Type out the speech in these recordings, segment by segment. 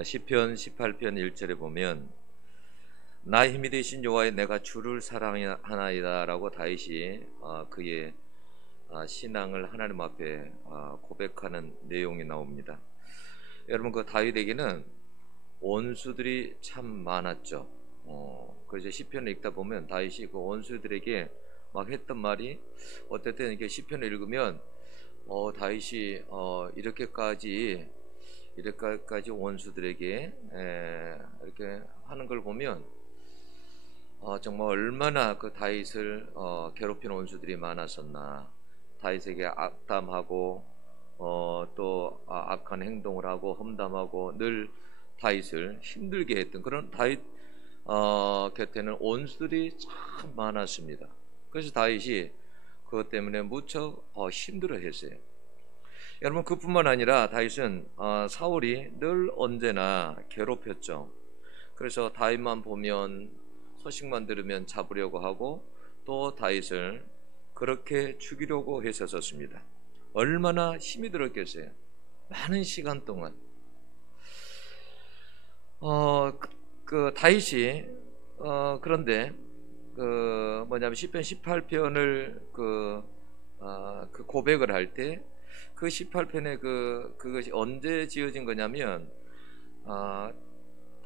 시편 18편 1절에 보면 나의 힘이 되신 여호와여 내가 주를 사랑하나이다 라고 다윗이 그의 신앙을 하나님 앞에 고백하는 내용이 나옵니다. 여러분, 그 다윗에게는 원수들이 참 많았죠. 그래서 시편을 읽다 보면 다윗이 그 원수들에게 막 했던 말이, 어떨 때는 이렇게 시편을 읽으면 다윗이 이렇게까지 원수들에게 이렇게 하는 걸 보면 정말 얼마나 그 다윗을 괴롭히는 원수들이 많았었나. 다윗에게 악담하고 또 악한 행동을 하고 험담하고 늘 다윗을 힘들게 했던 그런 다윗 곁에는 원수들이 참 많았습니다. 그래서 다윗이 그것 때문에 무척 힘들어했어요. 여러분, 그뿐만 아니라 다윗은 사울이 늘 언제나 괴롭혔죠. 그래서 다윗만 보면, 소식만 들으면 잡으려고 하고 또 다윗을 그렇게 죽이려고 했었습니다. 얼마나 힘이 들었겠어요. 많은 시간 동안 그 다윗이 그런데 시편 18편을 그 고백을 할 때 그 18편에 그것이 언제 지어진 거냐면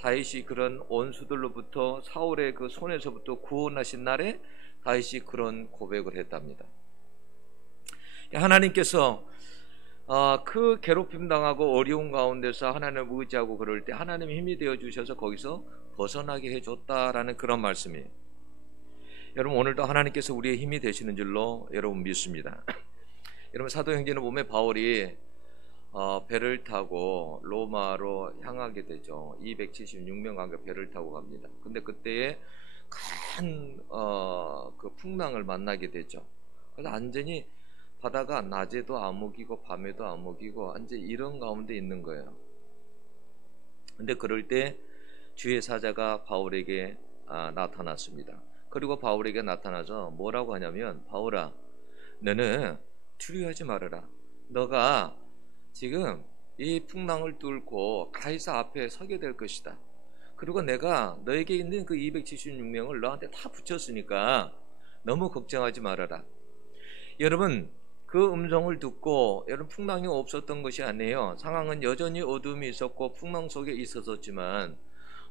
다윗이 그런 원수들로부터, 사울의 그 손에서부터 구원하신 날에 다윗이 그런 고백을 했답니다. 하나님께서 그 괴롭힘 당하고 어려운 가운데서 하나님을 의지하고 그럴 때 하나님 힘이 되어 주셔서 거기서 벗어나게 해줬다라는 그런 말씀이에요. 여러분, 오늘도 하나님께서 우리의 힘이 되시는 줄로 여러분 믿습니다. 여러분, 사도행전을 보면 바울이 배를 타고 로마로 향하게 되죠. 276명과 배를 타고 갑니다. 근데 그때에 큰 그 풍랑을 만나게 되죠. 그래서 완전히 바다가 낮에도 암흑이고 밤에도 암흑이고 완전 이런 가운데 있는 거예요. 근데 그럴 때 주의 사자가 바울에게 나타났습니다. 그리고 바울에게 나타나서 뭐라고 하냐면, 바울아, 너는 두려워하지 말아라. 너가 지금 이 풍랑을 뚫고 가이사 앞에 서게 될 것이다. 그리고 내가 너에게 있는 그 276명을 너한테 다 붙였으니까 너무 걱정하지 말아라. 여러분, 그 음성을 듣고 여러분, 풍랑이 없었던 것이 아니에요. 상황은 여전히 어둠이 있었고 풍랑 속에 있었지만,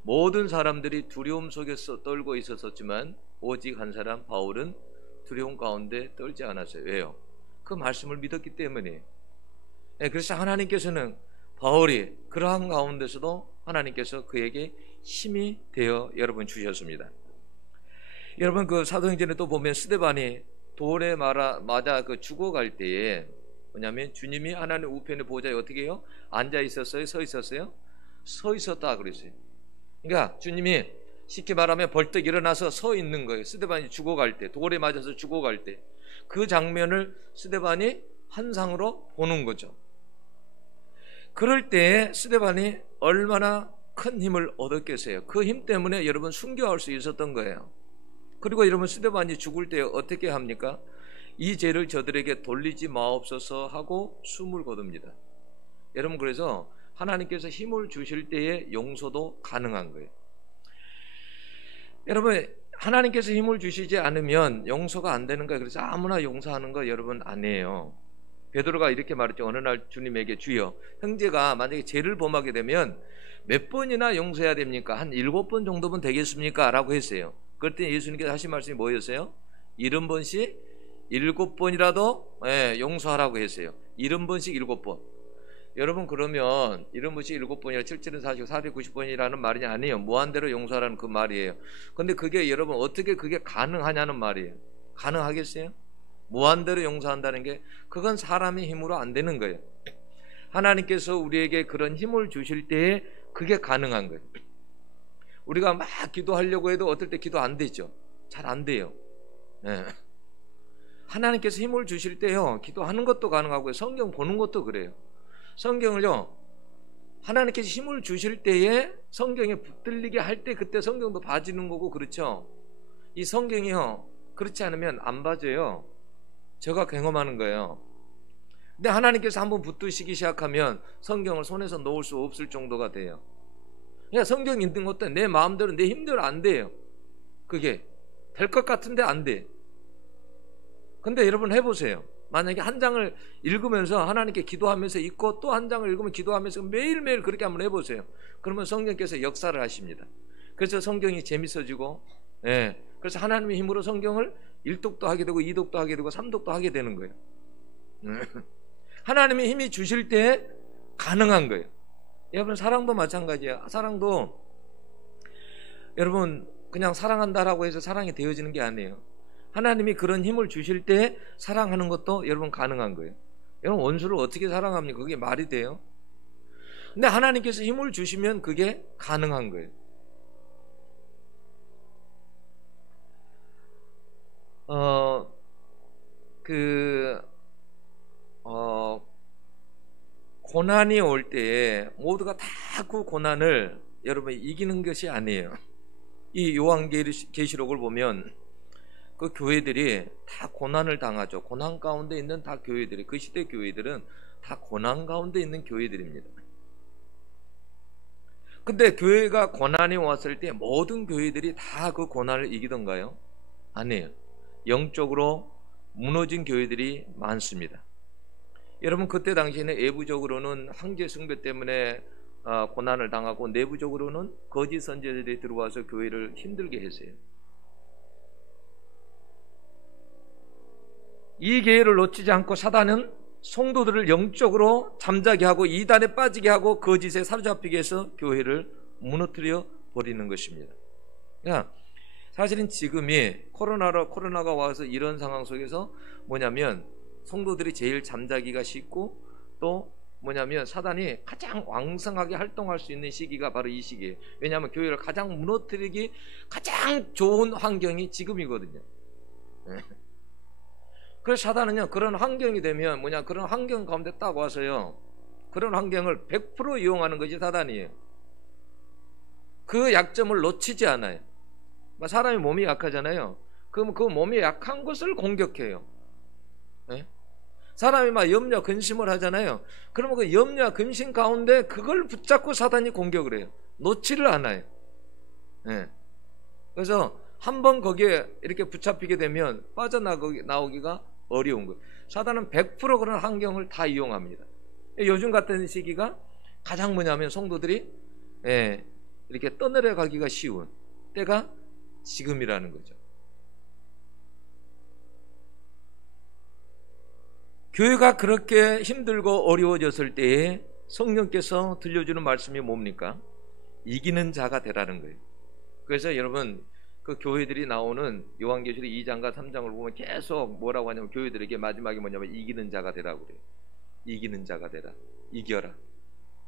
모든 사람들이 두려움 속에서 떨고 있었지만 오직 한 사람, 바울은 두려움 가운데 떨지 않았어요. 왜요? 그 말씀을 믿었기 때문에. 그래서 하나님께서는 바울이 그러한 가운데서도 하나님께서 그에게 힘이 되어 여러분 주셨습니다. 여러분, 그 사도행전에 또 보면 스데반이 돌에 맞아 죽어갈 때에 뭐냐면, 주님이 하나님 우편의 보좌에 어떻게 해요? 앉아 있었어요? 서 있었어요? 서 있었다 그랬어요. 그러니까 주님이 쉽게 말하면 벌떡 일어나서 서 있는 거예요. 스데반이 죽어갈 때, 돌에 맞아서 죽어갈 때 그 장면을 스데반이 환상으로 보는 거죠. 그럴 때 스데반이 얼마나 큰 힘을 얻었겠어요. 그 힘 때문에 여러분 순교할 수 있었던 거예요. 그리고 여러분, 스데반이 죽을 때 어떻게 합니까? 이 죄를 저들에게 돌리지 마옵소서 하고 숨을 거둡니다. 여러분, 그래서 하나님께서 힘을 주실 때에 용서도 가능한 거예요. 여러분, 하나님께서 힘을 주시지 않으면 용서가 안 되는 거예요. 그래서 아무나 용서하는 거 여러분 아니에요. 베드로가 이렇게 말했죠. 어느 날 주님에게, 주여, 형제가 만약에 죄를 범하게 되면 몇 번이나 용서해야 됩니까? 한 7번 정도면 되겠습니까? 라고 했어요. 그때 예수님께서 하신 말씀이 뭐였어요? 70번씩 7번이라도 용서하라고 했어요. 70번씩 7번. 여러분, 그러면 70번씩 7번이라 7, 7은 40, 490번이라는 말이 아니에요. 무한대로 용서하라는 그 말이에요. 근데 그게 여러분 어떻게 그게 가능하냐는 말이에요. 가능하겠어요? 무한대로 용서한다는 게 그건 사람의 힘으로 안 되는 거예요. 하나님께서 우리에게 그런 힘을 주실 때에 그게 가능한 거예요. 우리가 막 기도하려고 해도 어떨 때 기도 안 되죠. 잘 안 돼요. 하나님께서 힘을 주실 때요, 기도하는 것도 가능하고요, 성경 보는 것도 그래요. 성경을요, 하나님께서 힘을 주실 때에 성경에 붙들리게 할 때 그때 성경도 봐지는 거고, 그렇죠? 이 성경이요, 그렇지 않으면 안 봐져요. 제가 경험하는 거예요. 근데 하나님께서 한번 붙드시기 시작하면 성경을 손에서 놓을 수 없을 정도가 돼요. 그냥 성경 읽는 것도 내 마음대로 내 힘대로 안 돼요. 그게 될 것 같은데 안 돼. 근데 여러분 해보세요. 만약에 한 장을 읽으면서 하나님께 기도하면서 읽고 또 한 장을 읽으면 기도하면서 매일매일 그렇게 한번 해보세요. 그러면 성령께서 역사를 하십니다. 그래서 성경이 재밌어지고, 예. 그래서 하나님의 힘으로 성경을 1독도 하게 되고 2독도 하게 되고 3독도 하게 되는 거예요. 하나님의 힘이 주실 때 가능한 거예요. 여러분 사랑도 마찬가지예요. 사랑도 여러분 그냥 사랑한다라고 해서 사랑이 되어지는 게 아니에요. 하나님이 그런 힘을 주실 때 사랑하는 것도 여러분 가능한 거예요. 여러분 원수를 어떻게 사랑합니까? 그게 말이 돼요? 근데 하나님께서 힘을 주시면 그게 가능한 거예요. 고난이 올 때에 모두가 다 그 고난을 여러분 이기는 것이 아니에요. 이 요한계시록을 보면 그 교회들이 다 고난을 당하죠. 고난 가운데 있는 다 교회들이, 그 시대 교회들은 다 고난 가운데 있는 교회들입니다. 근데 교회가 고난이 왔을 때 모든 교회들이 다 그 고난을 이기던가요? 아니에요. 영적으로 무너진 교회들이 많습니다. 여러분 그때 당시에는 외부적으로는 황제 숭배 때문에 고난을 당하고 내부적으로는 거짓 선지자들이 들어와서 교회를 힘들게 했어요. 이 기회를 놓치지 않고 사단은 성도들을 영적으로 잠자게 하고 이단에 빠지게 하고 거짓에 사로잡히게 해서 교회를 무너뜨려 버리는 것입니다. 그러니까 사실은 지금이 코로나가 와서 이런 상황 속에서 뭐냐면 성도들이 제일 잠자기가 쉽고 또 뭐냐면 사단이 가장 왕성하게 활동할 수 있는 시기가 바로 이 시기예요. 왜냐하면 교회를 가장 무너뜨리기 가장 좋은 환경이 지금이거든요. 그래서 사단은요 그런 환경이 되면 그런 환경 가운데 딱 와서요 그런 환경을 100% 이용하는 것이 사단이에요. 그 약점을 놓치지 않아요. 사람이 몸이 약하잖아요. 그럼 그 몸이 약한 것을 공격해요. 네? 사람이 막 염려 근심을 하잖아요. 그러면 그 염려 근심 가운데 그걸 붙잡고 사단이 공격을 해요. 놓지를 않아요. 네. 그래서 한번 거기에 이렇게 붙잡히게 되면 빠져나오기가 어려운 거예요. 사단은 100% 그런 환경을 다 이용합니다. 요즘 같은 시기가 가장 뭐냐면 성도들이 이렇게 떠내려가기가 쉬운 때가 지금이라는 거죠. 교회가 그렇게 힘들고 어려워졌을 때에 성령께서 들려주는 말씀이 뭡니까? 이기는 자가 되라는 거예요. 그래서 여러분 그 교회들이 나오는 요한계시록 2장과 3장을 보면 계속 뭐라고 하냐면 교회들에게 마지막에 뭐냐면 이기는 자가 되라고 그래요. 이기는 자가 되라.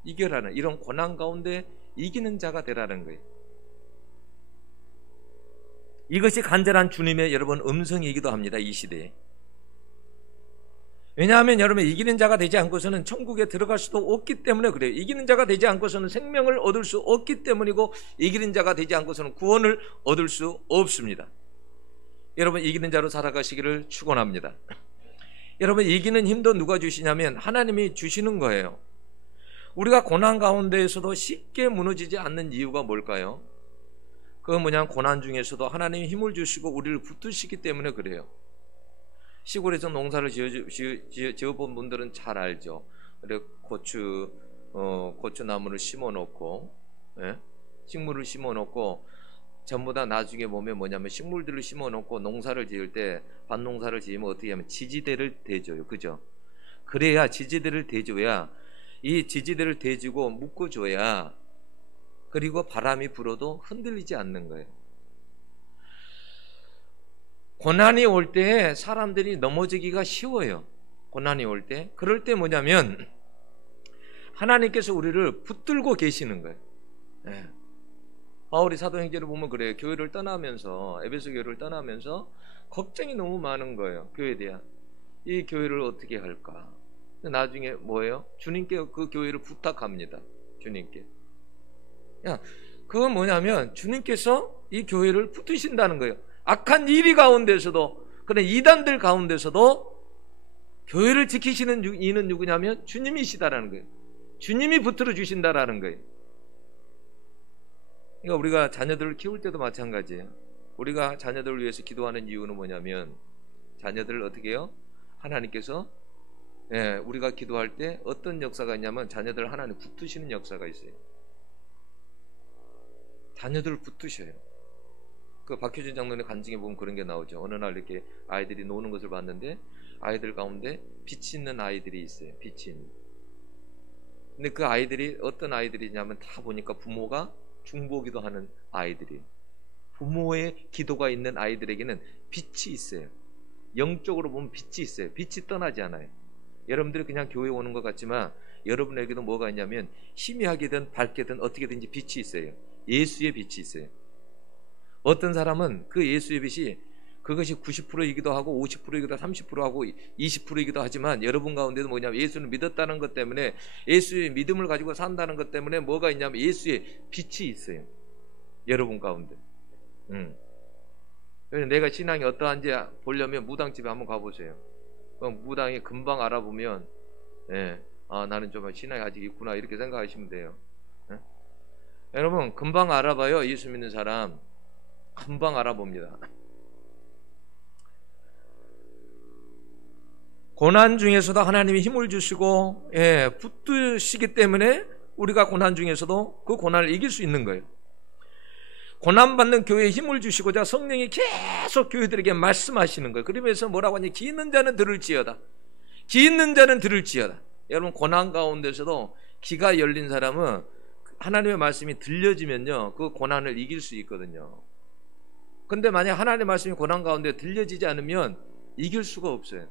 이겨라는 이런 고난 가운데 이기는 자가 되라는 거예요. 이것이 간절한 주님의 여러분 음성이기도 합니다. 이 시대에. 왜냐하면 여러분 이기는 자가 되지 않고서는 천국에 들어갈 수도 없기 때문에 그래요. 이기는 자가 되지 않고서는 생명을 얻을 수 없기 때문이고 이기는 자가 되지 않고서는 구원을 얻을 수 없습니다. 여러분 이기는 자로 살아가시기를 축원합니다. 여러분 이기는 힘도 누가 주시냐면 하나님이 주시는 거예요. 우리가 고난 가운데에서도 쉽게 무너지지 않는 이유가 뭘까요? 그건 뭐냐면 고난 중에서도 하나님이 힘을 주시고 우리를 붙드시기 때문에 그래요. 시골에서 농사를 지어본 분들은 잘 알죠. 고추나무를 심어놓고, 식물을 심어놓고, 전부 다 나중에 보면 뭐냐면 식물들을 심어놓고 농사를 지을 때 밭농사를 지으면 어떻게 하면 지지대를 대줘요. 그죠? 그래야 지지대를 대줘야 이 지지대를 대주고 묶어줘야 그리고 바람이 불어도 흔들리지 않는 거예요. 고난이 올 때 사람들이 넘어지기가 쉬워요. 고난이 올 때. 그럴 때 뭐냐면 하나님께서 우리를 붙들고 계시는 거예요. 바울이 사도행전을 보면 그래요. 교회를 떠나면서 에베소 교회를 떠나면서 걱정이 너무 많은 거예요. 교회에 대한. 이 교회를 어떻게 할까? 나중에 뭐예요? 주님께 그 교회를 부탁합니다. 주님께. 그건 뭐냐면 주님께서 이 교회를 붙드신다는 거예요. 악한 이리 가운데서도 그런 이단들 가운데서도 교회를 지키시는 이는 누구냐면 주님이시다라는 거예요. 주님이 붙들어 주신다라는 거예요. 그러니까 우리가 자녀들을 키울 때도 마찬가지예요. 우리가 자녀들을 위해서 기도하는 이유는 뭐냐면, 자녀들을 어떻게 해요? 하나님께서 우리가 기도할 때 어떤 역사가 있냐면, 자녀들을 하나님 붙드시는 역사가 있어요. 자녀들을 붙드셔요. 그 박효준 장로의 간증에 보면 그런 게 나오죠. 어느 날 이렇게 아이들이 노는 것을 봤는데, 아이들 가운데 빛이 있는 아이들이 있어요. 빛이 있는. 근데 그 아이들이 어떤 아이들이냐면, 다 보니까 부모가 중보기도 하는 아이들이, 부모의 기도가 있는 아이들에게는 빛이 있어요. 영적으로 보면 빛이 있어요. 빛이 떠나지 않아요. 여러분들이 그냥 교회에 오는 것 같지만 여러분에게도 뭐가 있냐면, 희미하게든 밝게든 어떻게든지 빛이 있어요. 예수의 빛이 있어요. 어떤 사람은 그 예수의 빛이 그것이 90%이기도 하고 50%이기도 하고 30%하고 20%이기도 하지만, 여러분 가운데도 뭐냐면, 예수를 믿었다는 것 때문에, 예수의 믿음을 가지고 산다는 것 때문에 뭐가 있냐면 예수의 빛이 있어요. 여러분 가운데. 그래서 내가 신앙이 어떠한지 보려면 무당집에 한번 가보세요. 그럼 무당이 금방 알아보면, 나는 좀 신앙이 아직 있구나, 이렇게 생각하시면 돼요. 여러분, 금방 알아봐요. 예수 믿는 사람 금방 알아봅니다. 고난 중에서도 하나님이 힘을 주시고 붙드시기 때문에 우리가 고난 중에서도 그 고난을 이길 수 있는 거예요. 고난받는 교회에 힘을 주시고자 성령이 계속 교회들에게 말씀하시는 거예요. 그러면서 뭐라고 하냐, 귀 있는 자는 들을지어다. 귀 있는 자는 들을지어다. 여러분, 고난 가운데서도 귀가 열린 사람은 하나님의 말씀이 들려지면요, 그 고난을 이길 수 있거든요. 근데 만약 하나님의 말씀이 고난 가운데 들려지지 않으면 이길 수가 없어요.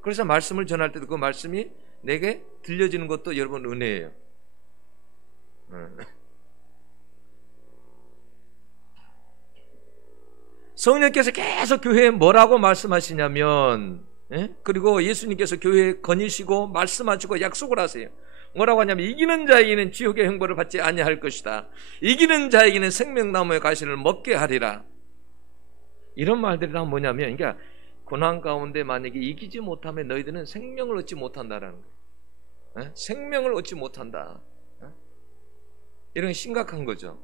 그래서 말씀을 전할 때도 그 말씀이 내게 들려지는 것도 여러분 은혜예요. 성령께서 계속 교회에 뭐라고 말씀하시냐면, 그리고 예수님께서 교회에 거니시고 말씀하시고 약속을 하세요. 뭐라고 하냐면, 이기는 자에게는 지옥의 형벌을 받지 아니할 것이다. 이기는 자에게는 생명나무의 가시를 먹게 하리라. 이런 말들이 다 뭐냐면, 그러니까 고난 가운데 만약에 이기지 못하면 너희들은 생명을 얻지 못한다라는 거예요. 생명을 얻지 못한다. 이런 심각한 거죠.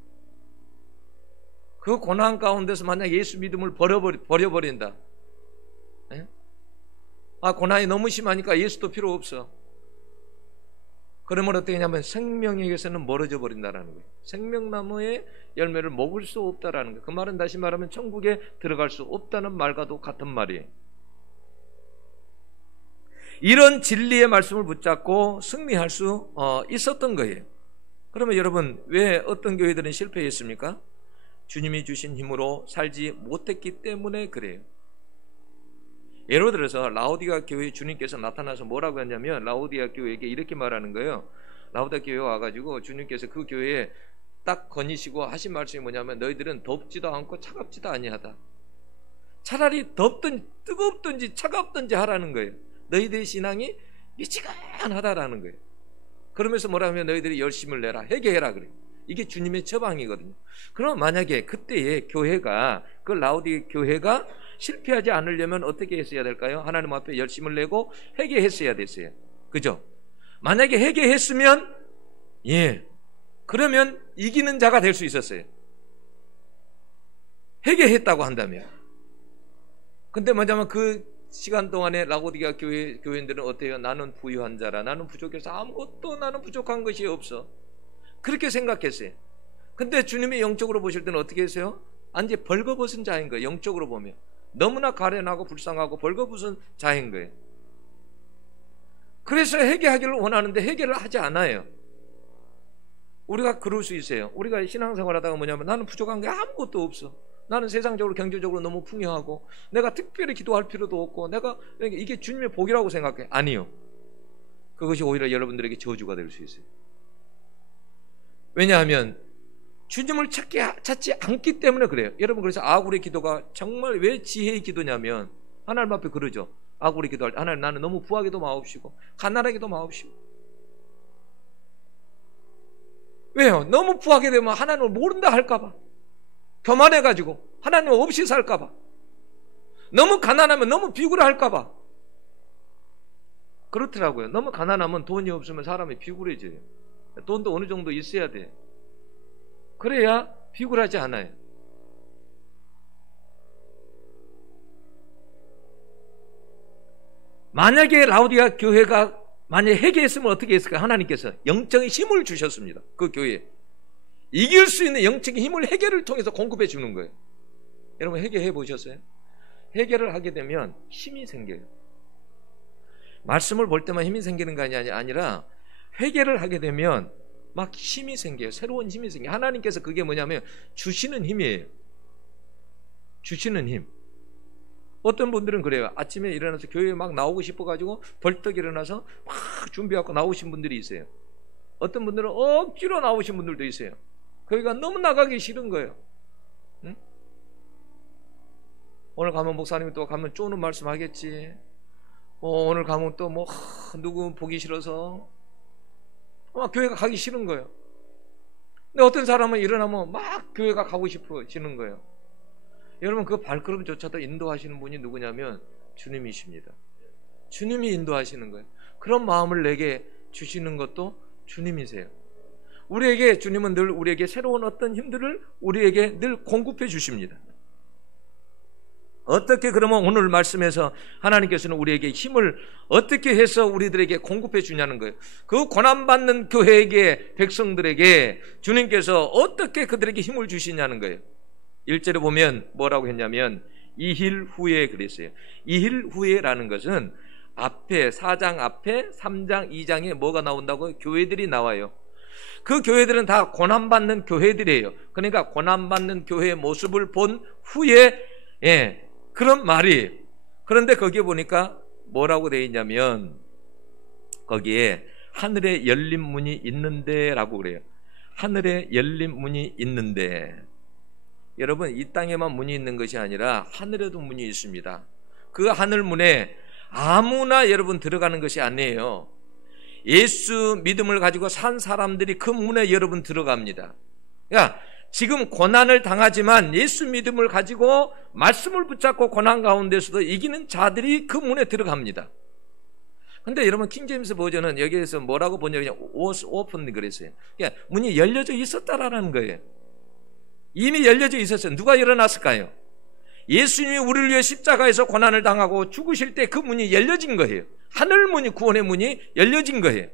그 고난 가운데서 만약 예수 믿음을 버려버린다. 고난이 너무 심하니까 예수도 필요 없어. 그러면 어떻게 하냐면 생명에게서는 멀어져 버린다라는 거예요. 생명나무의 열매를 먹을 수 없다라는 거예요. 그 말은 다시 말하면 천국에 들어갈 수 없다는 말과도 같은 말이에요. 이런 진리의 말씀을 붙잡고 승리할 수 있었던 거예요. 그러면 여러분, 왜 어떤 교회들은 실패했습니까? 주님이 주신 힘으로 살지 못했기 때문에 그래요. 예를 들어서 라오디가 교회 주님께서 나타나서 뭐라고 했냐면, 라오디가 교회에게 이렇게 말하는 거예요. 라오디가 교회에 와가지고 주님께서 그 교회에 딱 거니시고 하신 말씀이 뭐냐면, 너희들은 덥지도 않고 차갑지도 아니하다. 차라리 덥든 뜨겁든지 차갑든지 하라는 거예요. 너희들의 신앙이 미지근하다라는 거예요. 그러면서 뭐라고 하면, 너희들이 열심을 내라, 회개해라 그래요. 이게 주님의 처방이거든요. 그럼 만약에 그때의 교회가, 그 라오디 교회가 실패하지 않으려면 어떻게 했어야 될까요? 하나님 앞에 열심을 내고 회개했어야 됐어요. 그죠? 만약에 회개했으면, 그러면 이기는 자가 될 수 있었어요. 회개했다고 한다면. 근데 뭐냐면 그 시간 동안에 라오디게아 교인들은 어때요? 나는 부유한 자라, 나는 부족해서 아무것도, 나는 부족한 것이 없어, 그렇게 생각했어요. 근데 주님이 영적으로 보실 때는 어떻게 했어요? 완전 벌거벗은 자인 거예요. 영적으로 보면 너무나 가련하고 불쌍하고 벌거벗은 자인 거예요. 그래서 회개하기를 원하는데 회개를 하지 않아요. 우리가 그럴 수 있어요. 우리가 신앙생활 하다가 뭐냐면, 나는 부족한 게 아무것도 없어, 나는 세상적으로 경제적으로 너무 풍요하고 내가 특별히 기도할 필요도 없고, 내가 이게 주님의 복이라고 생각해. 아니요, 그것이 오히려 여러분들에게 저주가 될 수 있어요. 왜냐하면 주님을 찾지 않기 때문에 그래요. 여러분, 그래서 아굴의 기도가 정말 왜 지혜의 기도냐면, 하나님 앞에 그러죠. 아굴의 기도할 때, 하나님, 나는 너무 부하게도 마옵시고 가난하게도 마옵시고. 왜요? 너무 부하게 되면 하나님을 모른다 할까봐, 교만해가지고 하나님 없이 살까봐, 너무 가난하면 너무 비굴할까봐. 그렇더라고요. 너무 가난하면, 돈이 없으면 사람이 비굴해져요. 돈도 어느 정도 있어야 돼. 그래야 비굴하지 않아요. 만약에 라오디가 교회가 만약에 회개했으면 어떻게 했을까? 하나님께서 영적인 힘을 주셨습니다. 그 교회에 이길 수 있는 영적인 힘을 회개를 통해서 공급해 주는 거예요. 여러분 회개해 보셨어요? 회개를 하게 되면 힘이 생겨요. 말씀을 볼 때만 힘이 생기는 거 아니라 회개를 하게 되면 막 힘이 생겨요. 새로운 힘이 생겨요. 하나님께서 그게 뭐냐면 주시는 힘이에요. 주시는 힘. 어떤 분들은 그래요. 아침에 일어나서 교회에 막 나오고 싶어가지고 벌떡 일어나서 막 준비하고 나오신 분들이 있어요. 어떤 분들은 억지로 나오신 분들도 있어요. 거기가 너무 나가기 싫은 거예요. 응? 오늘 가면 목사님이 또 가면 쪼는 말씀 하겠지. 오늘 가면 또 뭐 누구 보기 싫어서 교회가 가기 싫은 거예요. 근데 어떤 사람은 일어나면 막 교회가 가고 싶어지는 거예요. 여러분 그 발걸음조차도 인도하시는 분이 누구냐면 주님이십니다. 주님이 인도하시는 거예요. 그런 마음을 내게 주시는 것도 주님이세요. 우리에게 주님은 늘 우리에게 새로운 어떤 힘들을 우리에게 늘 공급해 주십니다. 어떻게 그러면 오늘 말씀에서 하나님께서는 우리에게 힘을 어떻게 해서 우리들에게 공급해 주냐는 거예요. 그 고난받는 교회에게 백성들에게 주님께서 어떻게 그들에게 힘을 주시냐는 거예요. 1절에 보면 뭐라고 했냐면 2일 후에 그랬어요. 2일 후에라는 것은 앞에 4장 앞에 3장 2장에 뭐가 나온다고요? 교회들이 나와요. 그 교회들은 다 고난받는 교회들이에요. 그러니까 고난받는 교회의 모습을 본 후에 그런 말이. 그런데 거기에 보니까 뭐라고 되어 있냐면 거기에 하늘에 열린 문이 있는데 라고 그래요. 하늘에 열린 문이 있는데, 여러분 이 땅에만 문이 있는 것이 아니라 하늘에도 문이 있습니다. 그 하늘 문에 아무나 여러분 들어가는 것이 아니에요. 예수 믿음을 가지고 산 사람들이 그 문에 여러분 들어갑니다. 그러니까 지금 고난을 당하지만 예수 믿음을 가지고 말씀을 붙잡고 고난 가운데서도 이기는 자들이 그 문에 들어갑니다. 근데 여러분 킹제임스 버전은 여기에서 뭐라고 번역하냐, was open 그랬어요. 그러니까 문이 열려져 있었다라는 거예요. 이미 열려져 있었어요. 누가 열어놨을까요? 예수님이 우리를 위해 십자가에서 고난을 당하고 죽으실 때 그 문이 열려진 거예요. 하늘 문이, 구원의 문이 열려진 거예요.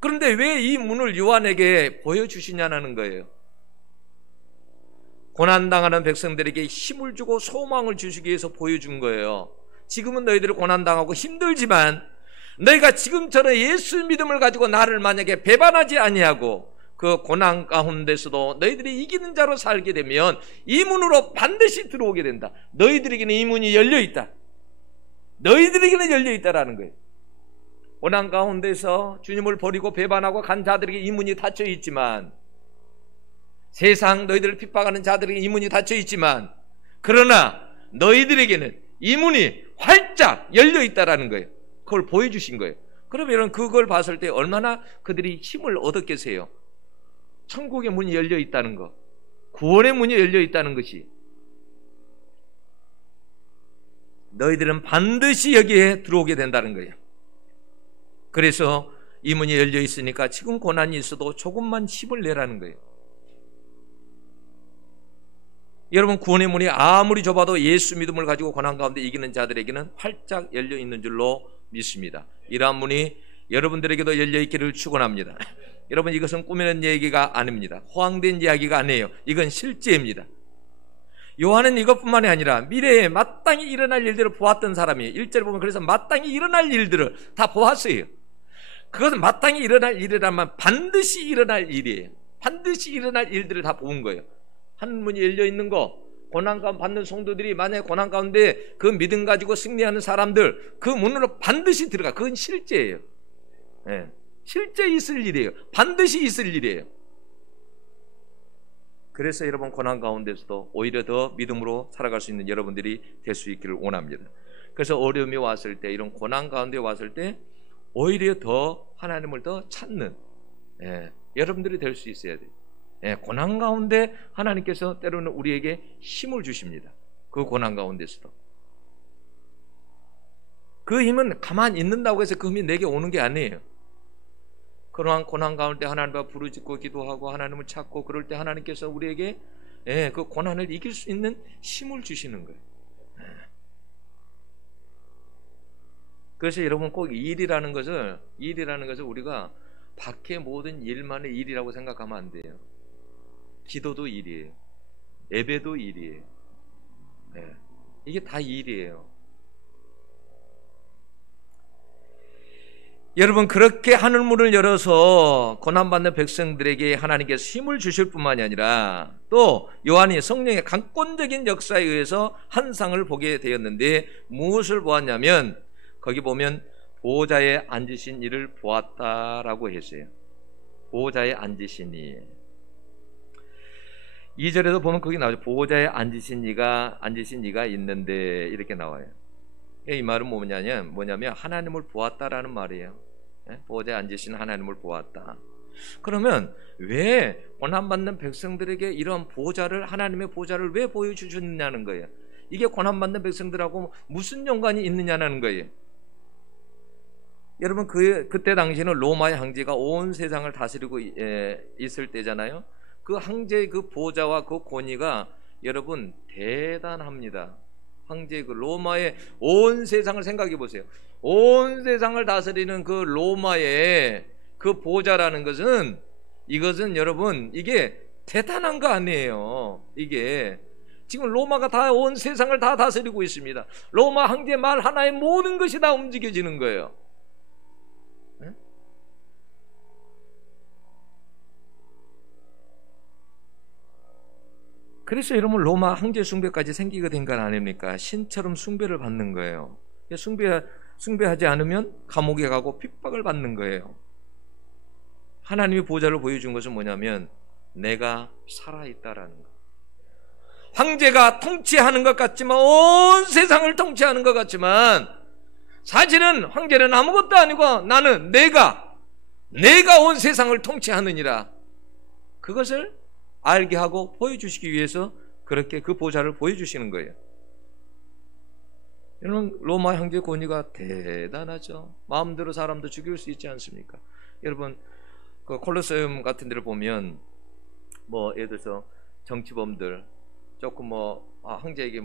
그런데 왜 이 문을 요한에게 보여주시냐는 거예요. 고난당하는 백성들에게 힘을 주고 소망을 주시기 위해서 보여준 거예요. 지금은 너희들이 고난당하고 힘들지만 너희가 지금처럼 예수 믿음을 가지고 나를 만약에 배반하지 아니하고 그 고난 가운데서도 너희들이 이기는 자로 살게 되면 이 문으로 반드시 들어오게 된다. 너희들에게는 이 문이 열려있다. 너희들에게는 열려있다라는 거예요. 고난 가운데서 주님을 버리고 배반하고 간 자들에게 이 문이 닫혀 있지만, 세상 너희들을 핍박하는 자들에게 이 문이 닫혀 있지만, 그러나 너희들에게는 이 문이 활짝 열려있다라는 거예요. 그걸 보여주신 거예요. 그러면 여러분 그걸 봤을 때 얼마나 그들이 힘을 얻었겠어요. 천국의 문이 열려 있다는 것, 구원의 문이 열려 있다는 것이, 너희들은 반드시 여기에 들어오게 된다는 거예요. 그래서 이 문이 열려 있으니까 지금 고난이 있어도 조금만 힘을 내라는 거예요. 여러분 구원의 문이 아무리 좁아도 예수 믿음을 가지고 고난 가운데 이기는 자들에게는 활짝 열려 있는 줄로 믿습니다. 이러한 문이 여러분들에게도 열려 있기를 축원합니다. 여러분 이것은 꾸미는 얘기가 아닙니다. 허황된 이야기가 아니에요. 이건 실제입니다. 요한은 이것뿐만이 아니라 미래에 마땅히 일어날 일들을 보았던 사람이에요. 1절에 보면 그래서 마땅히 일어날 일들을 다 보았어요. 그것은 마땅히 일어날 일이라면 반드시 일어날 일이에요. 반드시 일어날 일들을 다 본 거예요. 한문이 열려 있는 거, 고난 가운데 받는 성도들이 만약에 고난 가운데 그 믿음 가지고 승리하는 사람들, 그 문으로 반드시 들어가. 그건 실제예요. 네. 실제 있을 일이에요. 반드시 있을 일이에요. 그래서 여러분 고난 가운데서도 오히려 더 믿음으로 살아갈 수 있는 여러분들이 될 수 있기를 원합니다. 그래서 어려움이 왔을 때, 이런 고난 가운데 왔을 때 오히려 더 하나님을 더 찾는 여러분들이 될 수 있어야 돼요. 고난 가운데 하나님께서 때로는 우리에게 힘을 주십니다. 그 고난 가운데서도. 그 힘은 가만히 있는다고 해서 그 힘이 내게 오는 게 아니에요. 그러한 고난 가운데 하나님 앞에 부르짖고 기도하고 하나님을 찾고 그럴 때 하나님께서 우리에게 그 고난을 이길 수 있는 힘을 주시는 거예요. 그래서 여러분 꼭 일이라는 것을 우리가 밖의 모든 일만의 일이라고 생각하면 안 돼요. 기도도 일이에요. 예배도 일이에요. 이게 다 일이에요. 여러분, 그렇게 하늘문을 열어서 고난받는 백성들에게 하나님께서 힘을 주실 뿐만이 아니라 또 요한이 성령의 강권적인 역사에 의해서 한 상을 보게 되었는데 무엇을 보았냐면 거기 보면 보호자에 앉으신 이를 보았다라고 했어요. 보호자에 앉으신 이. 2절에도 보면 거기 나오죠. 보호자에 앉으신 이가 있는데 이렇게 나와요. 이 말은 뭐냐면 하나님을 보았다라는 말이에요. 보호자에 앉으신 하나님을 보았다. 그러면 왜 고난받는 백성들에게 이런 보호자를, 하나님의 보호자를 왜 보여주셨느냐는 거예요. 이게 고난받는 백성들하고 무슨 연관이 있느냐는 거예요. 여러분, 그때 당시는 로마의 황제가 온 세상을 다스리고 있을 때잖아요. 그 황제의 그 보호자와 그 권위가 여러분 대단합니다. 황제의 그 로마의 온 세상을 생각해 보세요. 온 세상을 다스리는 그 로마의 그 보호자라는 것은, 이것은 여러분 이게 대단한 거 아니에요. 이게 지금 로마가 다 온 세상을 다 다스리고 있습니다. 로마 황제 말 하나에 모든 것이 다 움직여지는 거예요. 그래서 여러분 로마 황제 숭배까지 생기게 된 건 아닙니까? 신처럼 숭배를 받는 거예요. 숭배하지 않으면 감옥에 가고 핍박을 받는 거예요. 하나님의 보호자를 보여준 것은 뭐냐면 내가 살아있다라는 거. 황제가 통치하는 것 같지만, 온 세상을 통치하는 것 같지만 사실은 황제는 아무것도 아니고 나는 내가 온 세상을 통치하느니라. 그것을 알게 하고 보여주시기 위해서 그렇게 그 보호자를 보여주시는 거예요. 여러분, 로마 황제 권위가 대단하죠. 마음대로 사람도 죽일 수 있지 않습니까? 여러분, 그 콜로세움 같은 데를 보면 뭐 예를 들어서 정치범들 조금 황제에게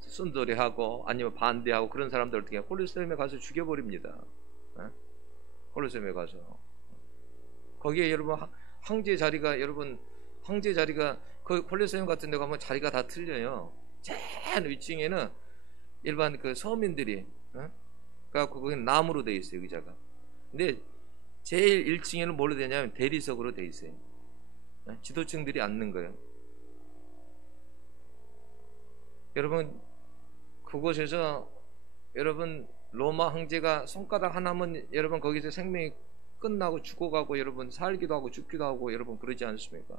순돌이하고 아니면 반대하고 그런 사람들 어떻게 콜로세움에 가서 죽여버립니다. 콜로세움에 가서 거기에 여러분 황제 자리가 그 콜로세움 같은 데 가면 자리가 다 틀려요. 제일 위층에는 일반 그 서민들이 그래갖고 거기는 나무로 돼 있어요, 의자가. 근데 제일 1층에는 뭘로 되냐면 대리석으로 돼 있어요. 지도층들이 앉는 거예요. 여러분, 그곳에서 여러분 로마 황제가 손가락 하나면 여러분 거기서 생명이 끝나고 죽어가고 여러분 살기도 하고 죽기도 하고 여러분 그러지 않습니까?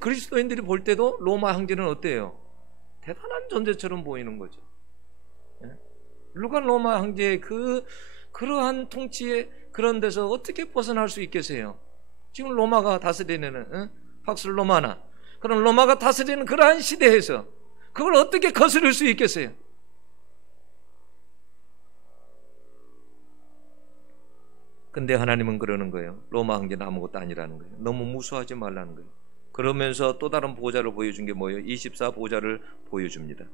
그리스도인들이 볼 때도 로마 황제는 어때요? 대단한 존재처럼 보이는 거죠. 누가 로마 황제의 그러한 통치에 그런 데서 어떻게 벗어날 수 있겠어요? 지금 로마가 다스리는 팍스 로마나 그런 로마가 다스리는 그러한 시대에서 그걸 어떻게 거스를 수 있겠어요? 근데 하나님은 그러는 거예요. 로마 황제는 아무것도 아니라는 거예요. 너무 무수하지 말라는 거예요. 그러면서 또 다른 보호자를 보여준 게 뭐예요? 24 보호자를 보여줍니다.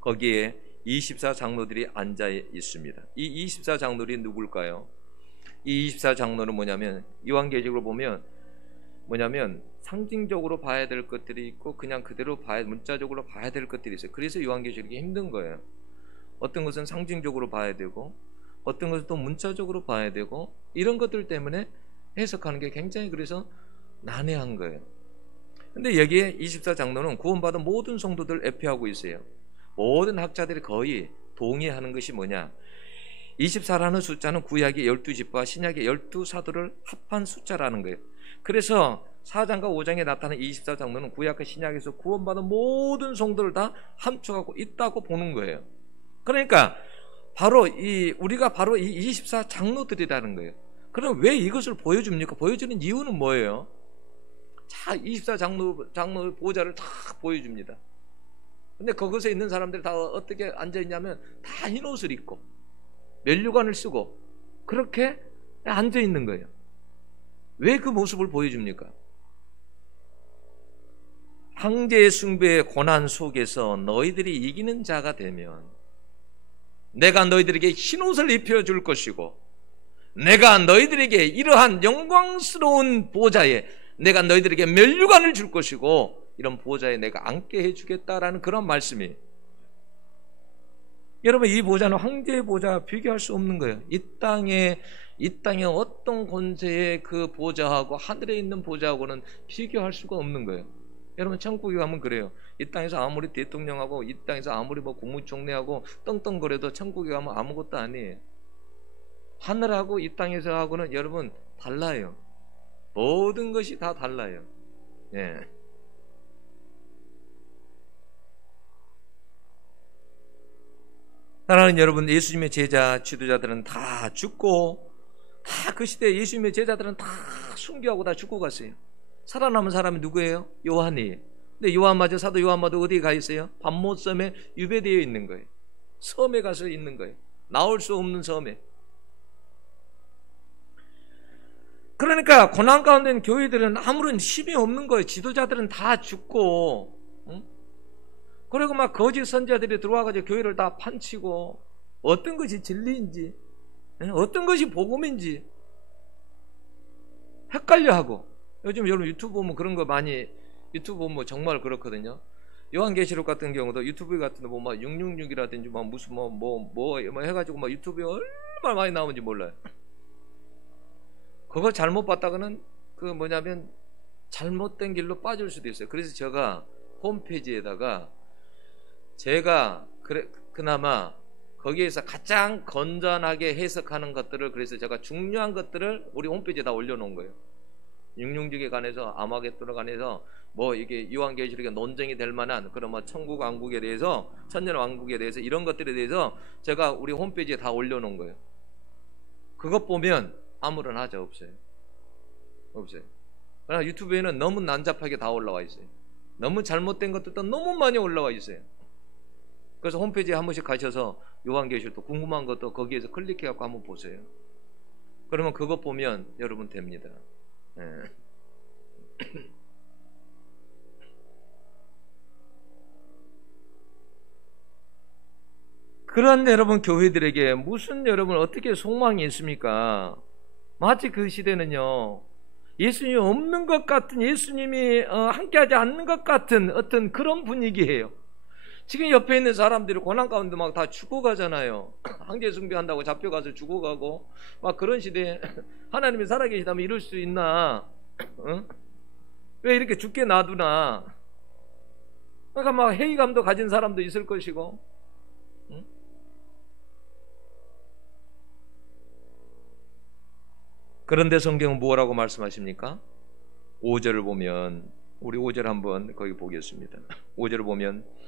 거기에 24 장로들이 앉아 있습니다. 이 24 장로들이 누굴까요? 이 24 장로는 뭐냐면 요한계시록으로 보면 뭐냐면 상징적으로 봐야 될 것들이 있고 그냥 그대로 문자적으로 봐야 될 것들이 있어요. 그래서 요한계시록이 힘든 거예요. 어떤 것은 상징적으로 봐야 되고 어떤 것은 또 문자적으로 봐야 되고 이런 것들 때문에 해석하는 게 굉장히 그래서 난해한 거예요. 근데 여기에 24 장로는 구원받은 모든 성도들 애표하고 있어요. 모든 학자들이 거의 동의하는 것이 뭐냐, 24라는 숫자는 구약의 12지파 신약의 12사도를 합한 숫자라는 거예요. 그래서 4장과 5장에 나타난 24 장로는 구약과 신약에서 구원받은 모든 성도를 다 함축하고 있다고 보는 거예요. 그러니까 우리가 바로 이 24 장로들이라는 거예요. 그럼 왜 이것을 보여줍니까? 보여주는 이유는 뭐예요? 자, 24 장로 보호자를 다 보여줍니다. 근데 그곳에 있는 사람들이 다 어떻게 앉아있냐면 다 흰옷을 입고 면류관을 쓰고 그렇게 앉아 있는 거예요. 왜 그 모습을 보여줍니까? 황제의 숭배의 고난 속에서 너희들이 이기는 자가 되면 내가 너희들에게 흰옷을 입혀줄 것이고 내가 너희들에게 이러한 영광스러운 보좌에 내가 너희들에게 면류관을 줄 것이고 이런 보좌에 내가 앉게 해주겠다라는 그런 말씀이에요. 여러분, 이 보좌는 황제의 보좌와 비교할 수 없는 거예요. 이 땅에 어떤 권세의 그 보좌하고 하늘에 있는 보좌하고는 비교할 수가 없는 거예요. 여러분, 천국에 가면 그래요. 이 땅에서 아무리 대통령하고 이 땅에서 아무리 뭐 국무총리하고 떵떵거려도 천국에 가면 아무것도 아니에요. 하늘하고 이 땅에서 하고는 여러분 달라요. 모든 것이 다 달라요. 예. 사랑하는 여러분, 예수님의 제자 지도자들은 다 죽고 다 그 시대에 예수님의 제자들은 다 순교하고 다 죽고 갔어요. 살아남은 사람이 누구예요? 요한이에요. 근데 요한마저 사도 요한마도 어디에 가 있어요? 밤못섬에 유배되어 있는 거예요. 섬에 가서 있는 거예요. 나올 수 없는 섬에. 그러니까 고난 가운데 있는 교회들은 아무런 힘이 없는 거예요. 지도자들은 다 죽고, 응? 그리고 막 거짓 선지자들이 들어와가지고 교회를 다 판치고 어떤 것이 진리인지, 어떤 것이 복음인지 헷갈려하고. 요즘 여러분 유튜브 보면 그런 거 많이, 유튜브 보면 정말 그렇거든요. 요한계시록 같은 경우도 유튜브 같은 데 보면 666이라든지 막 무슨 뭐 해가지고 막 유튜브에 얼마나 많이 나오는지 몰라요. 그거 잘못 봤다가는 그 뭐냐면 잘못된 길로 빠질 수도 있어요. 그래서 제가 홈페이지에다가 제가 그나마 거기에서 가장 건전하게 해석하는 것들을, 그래서 제가 중요한 것들을 우리 홈페이지에 다 올려놓은 거예요. 666에 관해서, 아마겟돈에 관해서 뭐 이게 요한계시록에 논쟁이 될 만한 그런 뭐 천국 왕국에 대해서, 천년 왕국에 대해서 이런 것들에 대해서 제가 우리 홈페이지에 다 올려놓은 거예요. 그것 보면 아무런 하자 없어요. 그러나 유튜브에는 너무 난잡하게 다 올라와 있어요. 너무 잘못된 것들도 너무 많이 올라와 있어요. 그래서 홈페이지에 한 번씩 가셔서 요한계시록 궁금한 것도 거기에서 클릭해갖고 한번 보세요. 그러면 그것 보면 여러분 됩니다. 예. 그런 여러분 교회들에게 무슨 여러분 어떻게 소망이 있습니까? 마치 그 시대는요, 예수님이 없는 것 같은, 예수님이 함께하지 않는 것 같은 어떤 그런 분위기예요. 지금 옆에 있는 사람들이 고난 가운데 막 다 죽어가잖아요. 황제 숭배한다고 잡혀가서 죽어가고 막 그런 시대에 하나님이 살아계시다면 이럴 수 있나? 어? 왜 이렇게 죽게 놔두나? 그러니까 막 회의감도 가진 사람도 있을 것이고. 응? 그런데 성경은 뭐라고 말씀하십니까? 5절을 보면, 우리 5절 한번 거기 보겠습니다. 5절을 보면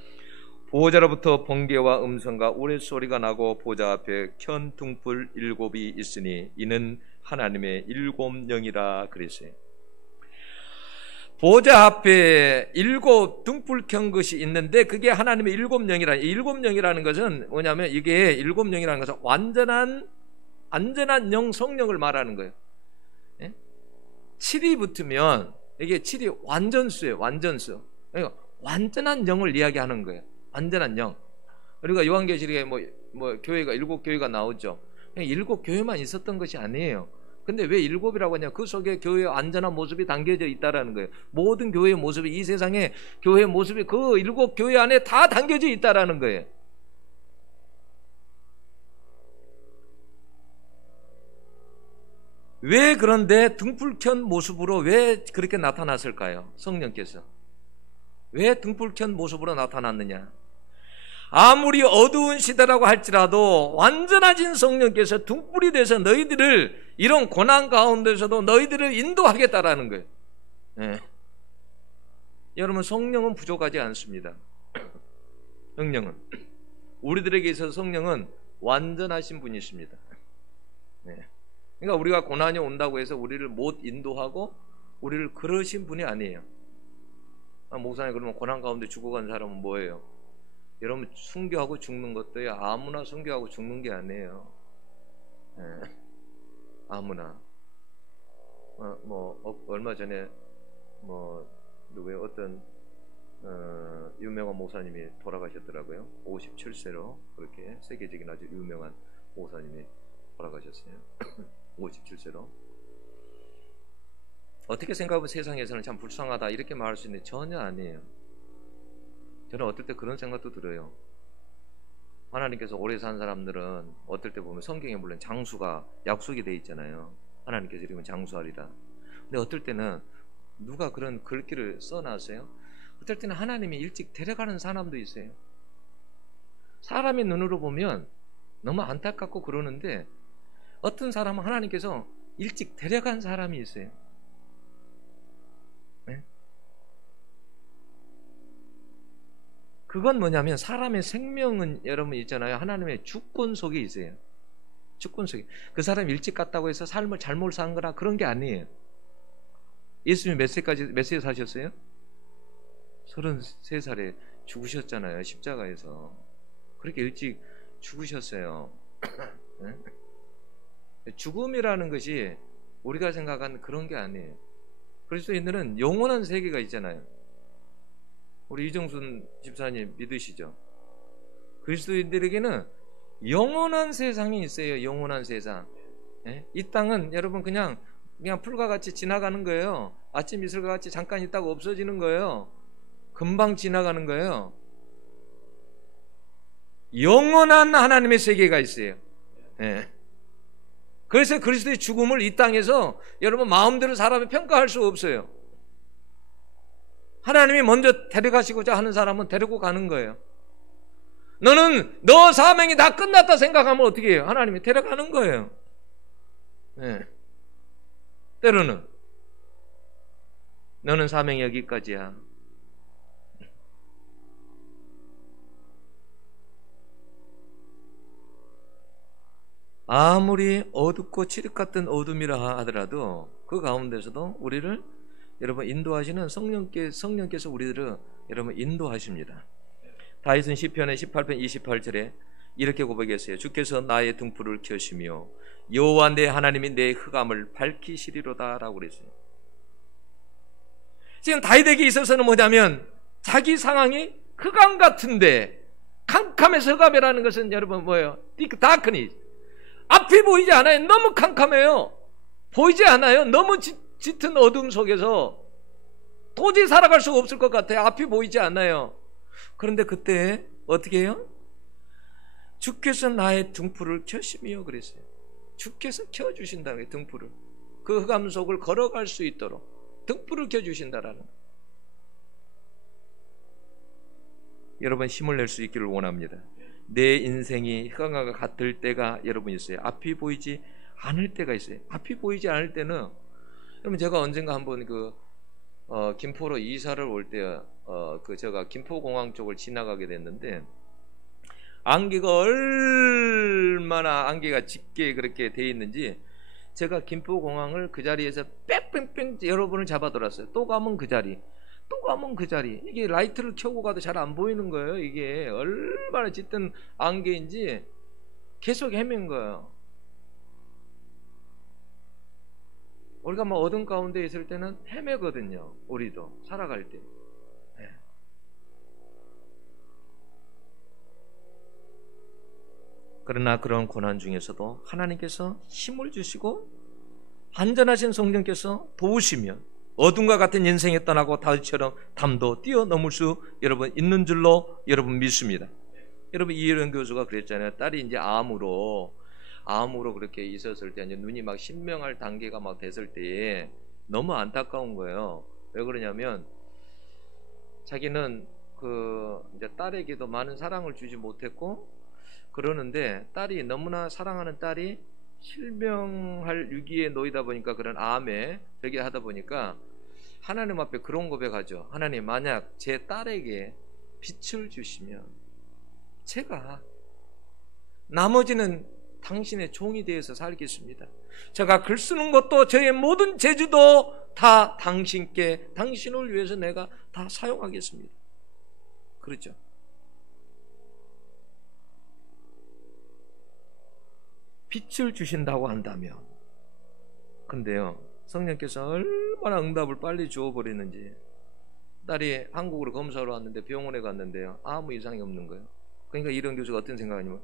보호자로부터 번개와 음성과 우레소리가 나고 보좌 앞에 켠 등불 7이 있으니 이는 하나님의 7영이라 그랬어요. 보좌 앞에 7 등불 켠 것이 있는데 그게 하나님의 7영이라. 7영이라는 것은 뭐냐면, 이게 7영이라는 것은 안전한 영, 성령을 말하는 거예요. 7이 붙으면 이게 7이 완전수예요. 완전수. 그러니까 완전한 영을 이야기하는 거예요. 완전한 영. 우리가 요한계시록에 뭐 교회가 7교회가 나오죠. 그냥 7교회만 있었던 것이 아니에요. 근데 왜 7이라고 하냐? 그 속에 교회의 안전한 모습이 담겨져 있다라는 거예요. 모든 교회의 모습이, 이 세상에 교회의 모습이 그 7교회 안에 다 담겨져 있다라는 거예요. 왜 그런데 등불 켠 모습으로 왜 그렇게 나타났을까요? 성령께서 왜 등불 켠 모습으로 나타났느냐? 아무리 어두운 시대라고 할지라도 완전하신 성령께서 등불이 돼서 너희들을, 이런 고난 가운데서도 너희들을 인도하겠다라는 거예요. 네. 여러분, 성령은 부족하지 않습니다. 성령은, 우리들에게 있어서 성령은 완전하신 분이십니다. 네. 그러니까 우리가 고난이 온다고 해서 우리를 못 인도하고 우리를 그러신 분이 아니에요. 목사님, 그러면 고난 가운데 죽어간 사람은 뭐예요? 여러분, 순교하고 죽는 것도요, 아무나 순교하고 죽는 게 아니에요. 예, 아무나. 얼마 전에 누구의 어떤 유명한 목사님이 돌아가셨더라고요. 57세로 그렇게 세계적인 아주 유명한 목사님이 돌아가셨어요. 57세로. 어떻게 생각하면 세상에서는 참 불쌍하다 이렇게 말할 수 있는데 전혀 아니에요. 저는 어떨 때 그런 생각도 들어요. 하나님께서 오래 산 사람들은 어떨 때 보면 성경에 물론 장수가 약속이 돼 있잖아요. 하나님께서 이러면 장수하리라. 근데 어떨 때는 누가 그런 글귀를 써놨어요? 어떨 때는 하나님이 일찍 데려가는 사람도 있어요. 사람의 눈으로 보면 너무 안타깝고 그러는데 어떤 사람은 하나님께서 일찍 데려간 사람이 있어요. 네? 그건 뭐냐면 사람의 생명은 여러분 있잖아요. 하나님의 주권 속에 있어요. 주권 속에. 그 사람이 일찍 갔다고 해서 삶을 잘못 산 거라 그런 게 아니에요. 예수님 몇 세에 사셨어요? 33살에 죽으셨잖아요. 십자가에서. 그렇게 일찍 죽으셨어요. 네? 죽음이라는 것이 우리가 생각한 그런 게 아니에요. 그리스도인들은 영원한 세계가 있잖아요. 우리 이정순 집사님 믿으시죠? 그리스도인들에게는 영원한 세상이 있어요. 영원한 세상. 네? 이 땅은 여러분 그냥 풀과 같이 지나가는 거예요. 아침 이슬과 같이 잠깐 있다가 없어지는 거예요. 금방 지나가는 거예요. 영원한 하나님의 세계가 있어요. 네. 그래서 그리스도의 죽음을 이 땅에서 여러분 마음대로 사람이 평가할 수 없어요. 하나님이 먼저 데려가시고자 하는 사람은 데리고 가는 거예요. 너는 너 사명이 다 끝났다 생각하면 어떻게 해요? 하나님이 데려가는 거예요. 네. 때로는 너는 사명이 여기까지야. 아무리 어둡고 칠흑 같은 어둠이라 하더라도 그 가운데서도 우리를 여러분 인도하시는 성령께서 우리들을 여러분 인도하십니다. 다윗은 시편의 18편 28절에 이렇게 고백했어요. 주께서 나의 등불을 켜시며 여호와 내 하나님이 내 흑암을 밝히시리로다 라고 그랬어요. 지금 다윗에게 있어서는 뭐냐면 자기 상황이 흑암 같은데, 캄캄해서 흑암이라는 것은 여러분 뭐예요? 다크니스. 앞이 보이지 않아요. 너무 캄캄해요. 보이지 않아요. 너무 짙은 어둠 속에서 도저히 살아갈 수 없을 것 같아요. 앞이 보이지 않아요. 그런데 그때 어떻게 해요? 주께서 나의 등불을 켜시며 그랬어요. 주께서 켜주신다는 거예요. 등불을. 그 흑암 속을 걸어갈 수 있도록 등불을 켜주신다라는 거예요. 여러분 힘을 낼 수 있기를 원합니다. 내 인생이 흑암과 같을 때가 여러분 있어요. 앞이 보이지 않을 때가 있어요. 앞이 보이지 않을 때는 여러분 제가 언젠가 한번 김포로 이사를 올 때 제가 김포공항 쪽을 지나가게 됐는데 안개가 얼마나 안개가 짙게 그렇게 돼 있는지 제가 김포공항을 그 자리에서 뺑뺑뺑 여러 번을 잡아 돌았어요. 또 가면 그 자리, 또 가면 그 자리. 이게 라이트를 켜고 가도 잘 안 보이는 거예요. 이게 얼마나 짙은 안개인지 계속 헤맨 거예요. 우리가 뭐 어둠 가운데 있을 때는 헤매거든요. 우리도 살아갈 때. 네. 그러나 그런 고난 중에서도 하나님께서 힘을 주시고 안전하신 성령께서 도우시면 어둠과 같은 인생에 떠나고 다윗처럼 담도 뛰어넘을 수 여러분 있는 줄로 여러분 믿습니다. 여러분 이혜령 교수가 그랬잖아요. 딸이 이제 암으로 그렇게 있었을 때 이제 눈이 막 신명할 단계가 막 됐을 때에 너무 안타까운 거예요. 왜 그러냐면 자기는 이제 딸에게도 많은 사랑을 주지 못했고 그러는데 딸이 너무나 사랑하는 딸이 실명할 위기에 놓이다 보니까 그런 암에 되게 하다 보니까 하나님 앞에 그런 고백하죠. 하나님 만약 제 딸에게 빛을 주시면 제가 나머지는 당신의 종이 되어서 살겠습니다. 제가 글 쓰는 것도 저의 모든 재주도 다 당신을 위해서 내가 다 사용하겠습니다. 그렇죠. 빛을 주신다고 한다면, 근데요 성령께서 얼마나 응답을 빨리 주어버리는지, 딸이 한국으로 검사로 왔는데 병원에 갔는데요 아무 이상이 없는 거예요. 그러니까 이런 교수가 어떤 생각하냐면,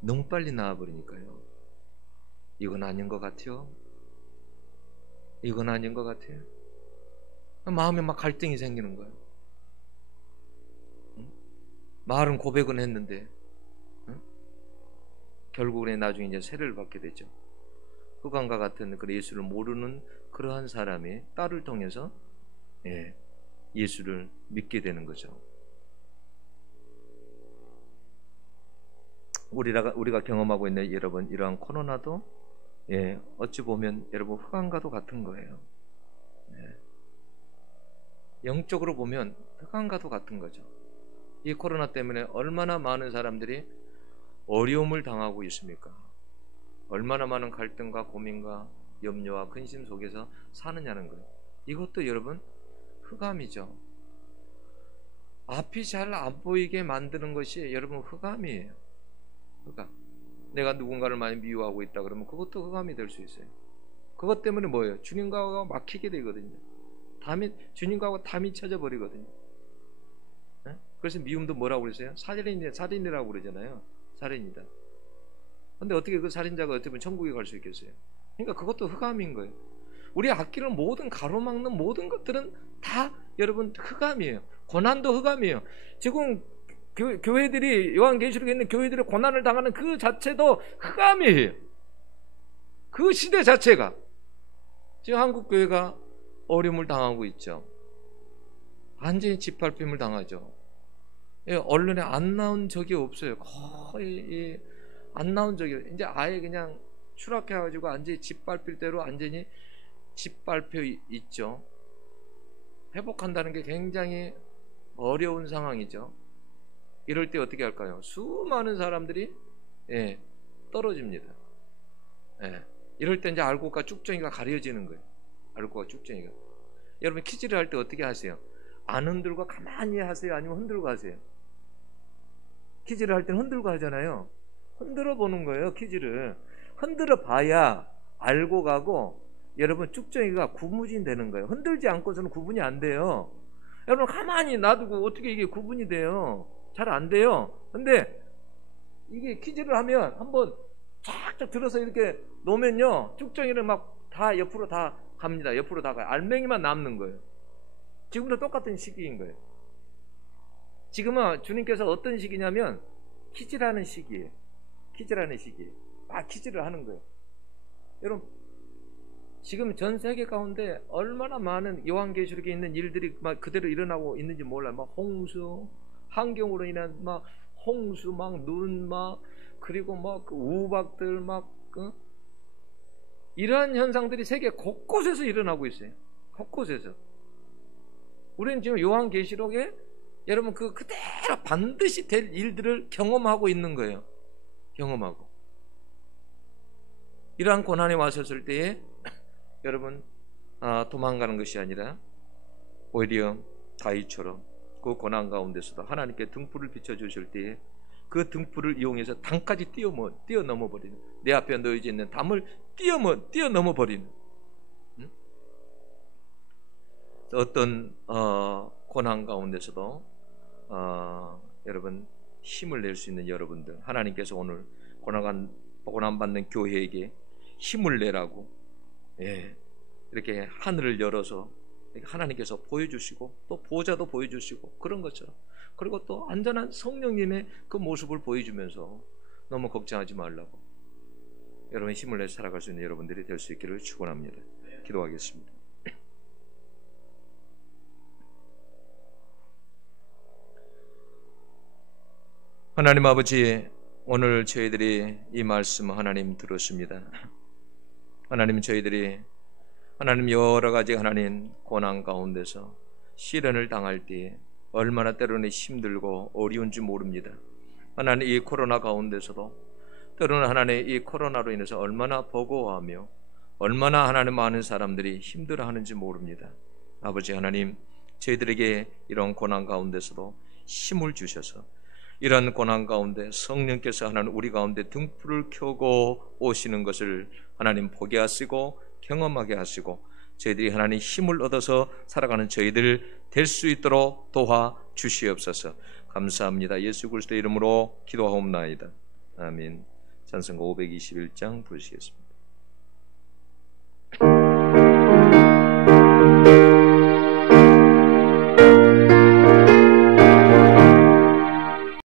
너무 빨리 나와버리니까요, 이건 아닌 것 같아요, 이건 아닌 것 같아요. 마음에 막 갈등이 생기는 거예요. 말은 고백은 했는데 결국에 나중에 이제 세례를 받게 되죠. 흑암과 같은 그 예수를 모르는 그러한 사람이 딸을 통해서 예수를 믿게 되는 거죠. 우리가 경험하고 있는 여러분, 이러한 코로나도 어찌 보면 여러분 흑암과도 같은 거예요. 영적으로 보면 흑암과도 같은 거죠. 이 코로나 때문에 얼마나 많은 사람들이 어려움을 당하고 있습니까? 얼마나 많은 갈등과 고민과 염려와 근심 속에서 사느냐는 거예요. 이것도 여러분 흑암이죠. 앞이 잘 안 보이게 만드는 것이 여러분 흑암이에요. 흑암. 내가 누군가를 많이 미워하고 있다 그러면 그것도 흑암이 될 수 있어요. 그것 때문에 뭐예요? 주님과 막히게 되거든요. 주님과 담이 쳐져 버리거든요. 그래서 미움도 뭐라고 그러세요? 살인이라고 그러잖아요. 살인이다. 근데 어떻게 그 살인자가 어떻게 보면 천국에 갈 수 있겠어요? 그러니까 그것도 흑암인 거예요. 우리 아끼는 모든 가로막는 모든 것들은 다 여러분 흑암이에요. 고난도 흑암이에요. 지금 교회들이, 요한계시록에 있는 교회들이 고난을 당하는 그 자체도 흑암이에요. 그 시대 자체가. 지금 한국 교회가 어려움을 당하고 있죠. 완전히 짓밟힘을 당하죠. 언론에 안 나온 적이 없어요. 거의 안 나온 적이, 이제 아예 그냥 추락해가지고 완전히 짓밟힐 대로 완전히 짓밟혀 있죠. 회복한다는 게 굉장히 어려운 상황이죠. 이럴 때 어떻게 할까요? 수많은 사람들이 떨어집니다. 이럴 때 이제 알곡과 쭉정이가 가려지는 거예요. 알곡과 쭉정이가. 여러분 퀴즈를 할 때 어떻게 하세요? 안 흔들고 가만히 하세요? 아니면 흔들고 하세요? 퀴즈를 할 때는 흔들고 하잖아요. 흔들어 보는 거예요. 퀴즈를 흔들어 봐야 알고 가고 여러분 쭉정이가 구분이 되는 거예요. 흔들지 않고서는 구분이 안 돼요. 여러분 가만히 놔두고 어떻게 이게 구분이 돼요? 잘 안 돼요. 근데 이게 퀴즈를 하면 한번 쫙쫙 들어서 이렇게 놓으면요 쭉정이를 막 다 옆으로 다 갑니다. 옆으로 다 가요. 알맹이만 남는 거예요. 지금도 똑같은 시기인 거예요. 지금은 주님께서 어떤 시기냐면 퀴즈라는 시기예요. 퀴즈라는 시기예요. 퀴즈를 하는 거예요. 여러분 지금 전 세계 가운데 얼마나 많은 요한계시록에 있는 일들이 막 그대로 일어나고 있는지 몰라요. 막 홍수, 환경으로 인한 막 홍수, 막 눈, 막 그리고 막 우박들, 막 이러한 현상들이 세계 곳곳에서 일어나고 있어요. 곳곳에서. 우리는 지금 요한계시록에 여러분 그대로 반드시 될 일들을 경험하고 있는 거예요. 경험하고. 이러한 고난이 왔었을 때에 여러분 도망가는 것이 아니라 오히려 다윗처럼 그 고난 가운데서도 하나님께 등불을 비춰주실 때에 그 등불을 이용해서 담까지 뛰어넘어 버리는, 내 앞에 놓여져 있는 담을 뛰어넘어 버리는, 어떤 고난 가운데서도 여러분 힘을 낼 수 있는 여러분들, 하나님께서 오늘 고난받는 교회에게 힘을 내라고 이렇게 하늘을 열어서 하나님께서 보여주시고 또 보좌도 보여주시고 그런 것처럼, 그리고 또 안전한 성령님의 그 모습을 보여주면서 너무 걱정하지 말라고 여러분 힘을 내 살아갈 수 있는 여러분들이 될 수 있기를 축원합니다. 기도하겠습니다. 하나님 아버지, 오늘 저희들이 이 말씀 하나님 들었습니다. 하나님 저희들이 하나님 여러 가지 하나님 고난 가운데서 시련을 당할 때에 얼마나 때로는 힘들고 어려운지 모릅니다. 하나님 이 코로나 가운데서도 때로는 하나님 이 코로나로 인해서 얼마나 버거워하며 얼마나 하나님 많은 사람들이 힘들어하는지 모릅니다. 아버지 하나님, 저희들에게 이런 고난 가운데서도 힘을 주셔서 이런 고난 가운데 성령께서 하나님 우리 가운데 등불을 켜고 오시는 것을 하나님 보게 하시고 경험하게 하시고 저희들이 하나님 힘을 얻어서 살아가는 저희들 될 수 있도록 도와 주시옵소서. 감사합니다. 예수 그리스도의 이름으로 기도하옵나이다. 아멘. 찬송가 521장 부르시겠습니다.